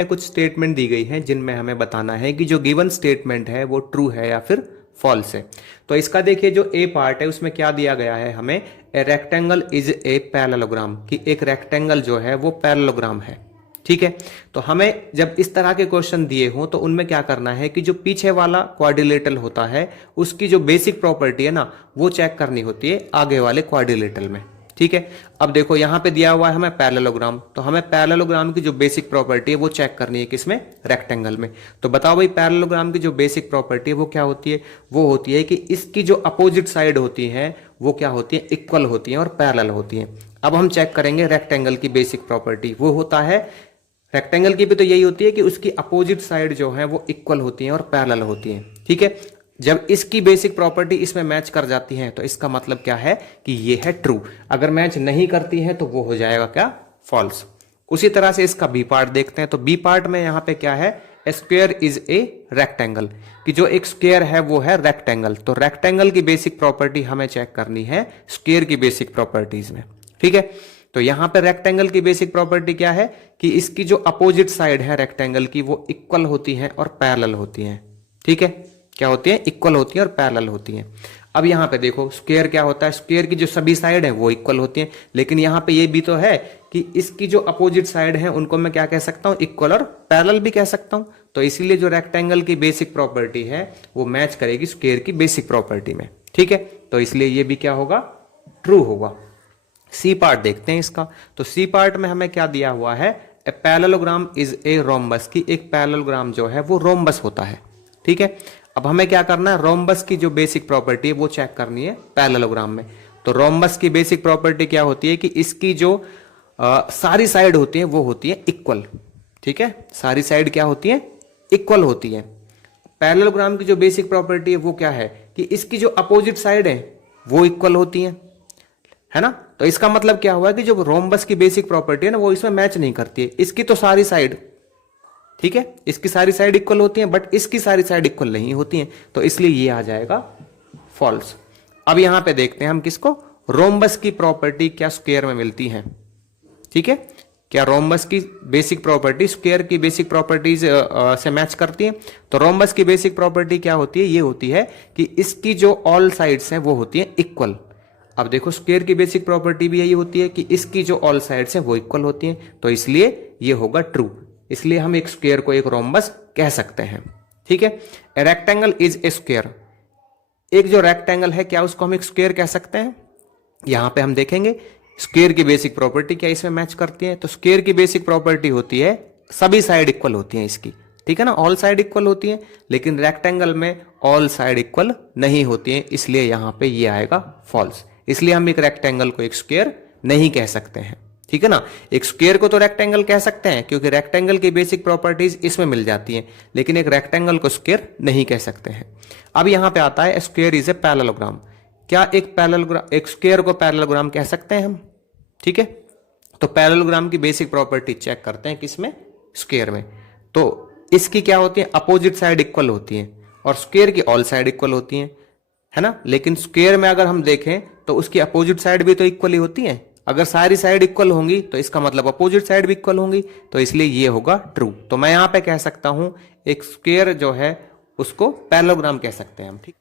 कुछ स्टेटमेंट दी गई हैं जिनमें हमें बताना है कि जो गिवन स्टेटमेंट है वो ट्रू है या फिर फॉल्स है। तो इसका देखिए जो ए पार्ट है उसमें क्या दिया गया है हमें, a rectangle is a parallelogram, कि एक रेक्टेंगल जो है वो पैरेललोग्राम है। ठीक है, तो हमें जब इस तरह के क्वेश्चन दिए हों तो उनमें क्या करना है कि जो पीछे वाला क्वाड्रिलेटरल होता है उसकी जो बेसिक प्रॉपर्टी है ना वो चेक करनी होती है आगे वाले क्वाड्रिलेटरल में। ठीक है, अब देखो यहां पे दिया हुआ है हमें पैरेललोग्राम, तो हमें पैरेललोग्राम की जो बेसिक प्रॉपर्टी है वो चेक करनी है किसमें, रेक्टेंगल में। तो बताओ भाई पैरेललोग्राम की जो बेसिक प्रॉपर्टी है वो क्या होती है, वो होती है कि इसकी जो अपोजिट साइड होती है वो क्या होती है, इक्वल होती है और पैरेलल होती है। अब हम चेक करेंगे रेक्टेंगल की बेसिक प्रॉपर्टी, वो होता है रेक्टेंगल की भी तो यही होती है कि उसकी अपोजिट साइड जो है वो इक्वल होती है और पैरेलल होती है। ठीक है, जब इसकी बेसिक प्रॉपर्टी इसमें मैच कर जाती है तो इसका मतलब क्या है कि ये है ट्रू। अगर मैच नहीं करती है तो वो हो जाएगा क्या, फॉल्स। उसी तरह से इसका बी पार्ट देखते हैं। तो बी पार्ट में यहां पे क्या है, स्क्वायर इज ए रेक्टेंगल, कि जो एक स्क्वायर है वो है रेक्टेंगल। तो रेक्टेंगल की बेसिक प्रॉपर्टी हमें चेक करनी है स्क्वायर की बेसिक प्रॉपर्टीज में। ठीक है, तो यहां पे रेक्टेंगल की बेसिक प्रॉपर्टी क्या है कि इसकी जो अपोजिट साइड है रेक्टेंगल की वो इक्वल होती है और पैरेलल होती है। ठीक है, क्या होती है, इक्वल होती है और पैरेलल होती है। अब यहां पे देखो स्क्वायर क्या होता है, स्क्वायर की जो सभी साइड है वो इक्वल होती है, लेकिन यहां पे ये भी तो है कि इसकी जो अपोजिट साइड है उनको मैं क्या कह सकता हूं, इक्वल और पैरेलल भी कह सकता हूं। तो इसीलिए जो रेक्टेंगल की बेसिक प्रॉपर्टी है वो मैच करेगी स्क्वायर की बेसिक प्रॉपर्टी में। ठीक है, तो इसलिए ये भी क्या होगा, ट्रू होगा। सी पार्ट देखते हैं इसका। तो सी पार्ट में हमें क्या दिया हुआ है, a parallelogram is a rhombus, की एक पैरेललोग्राम जो है वो रोम्बस होता है। ठीक है, अब हमें क्या करना है, रोम्बस की जो बेसिक प्रॉपर्टी है वो चेक करनी है पैरेललोग्राम में। तो रोम्बस की बेसिक प्रॉपर्टी क्या होती है कि इसकी जो सारी साइड होती है वो होती है इक्वल। ठीक है, सारी साइड क्या होती है, इक्वल होती है। पैरेललोग्राम की जो बेसिक प्रॉपर्टी है वो क्या है कि इसकी जो अपोजिट साइड है वो इक्वल होती है ना। तो इसका मतलब क्या हुआ कि जो रोम्बस की बेसिक प्रॉपर्टी है ना वो इसमें मैच नहीं करती है। इसकी तो सारी साइड, ठीक है, इसकी सारी साइड इक्वल होती है बट इसकी सारी साइड इक्वल नहीं होती है, तो इसलिए ये आ जाएगा फॉल्स। अब यहां पे देखते हैं हम किसको, रोम्बस की प्रॉपर्टी क्या स्क्वायर में मिलती है। ठीक है, क्या रोम्बस की बेसिक प्रॉपर्टी स्क्वायर की बेसिक प्रॉपर्टीज से मैच करती है। तो रोम्बस की बेसिक प्रॉपर्टी क्या होती है, ये होती है कि इसकी जो ऑल साइड्स हैं वो होती है इक्वल। अब देखो स्क्वायर की बेसिक प्रॉपर्टी भी यही होती है कि इसकी जो ऑल साइड्स हैं वो इक्वल होती हैं, तो इसलिए ये होगा ट्रू। इसलिए हम एक स्क्वायर को एक रोम्बस कह सकते हैं। ठीक है, a rectangle is a square, एक जो रेक्टेंगल है क्या उसको हम एक स्क्वायर कह सकते हैं। यहां पे हम देखेंगे स्क्वायर की बेसिक प्रॉपर्टी क्या इसमें मैच करती है। तो स्क्वायर की बेसिक प्रॉपर्टी होती है सभी साइड इक्वल होती है इसकी, ठीक है ना, ऑल साइड इक्वल होती है, लेकिन रेक्टेंगल में ऑल साइड इक्वल नहीं होती है, इसलिए यहां पे ये आएगा फॉल्स। इसलिए हम एक रेक्टेंगल को एक स्क्वायर नहीं कह सकते हैं। ठीक है ना, एक स्क्वायर को तो रेक्टेंगल कह सकते हैं क्योंकि रेक्टेंगल की बेसिक प्रॉपर्टीज इसमें मिल जाती हैं, लेकिन एक रेक्टेंगल को स्क्वायर नहीं कह सकते हैं। अब यहां पे आता है स्क्वायर इज ए पैरेललोग्राम, क्या एक पैरेललोग्राम, एक स्क्वायर को पैरेललोग्राम कह सकते हैं हम। ठीक है, तो पैरेललोग्राम की बेसिक प्रॉपर्टी चेक करते हैं किसमें, स्क्वायर में। तो इसकी क्या होती है, अपोजिट साइड इक्वल होती है और स्क्वायर की ऑल साइड इक्वल होती है ना। लेकिन स्क्वायर में अगर हम देखें तो उसकी अपोजिट साइड भी तो इक्वल ही होती है। अगर सारी साइड इक्वल होंगी तो इसका मतलब अपोजिट साइड भी इक्वल होंगी, तो इसलिए ये होगा ट्रू। तो मैं यहां पे कह सकता हूं एक स्क्वायर जो है उसको पैरेललोग्राम कह सकते हैं हम। ठीक।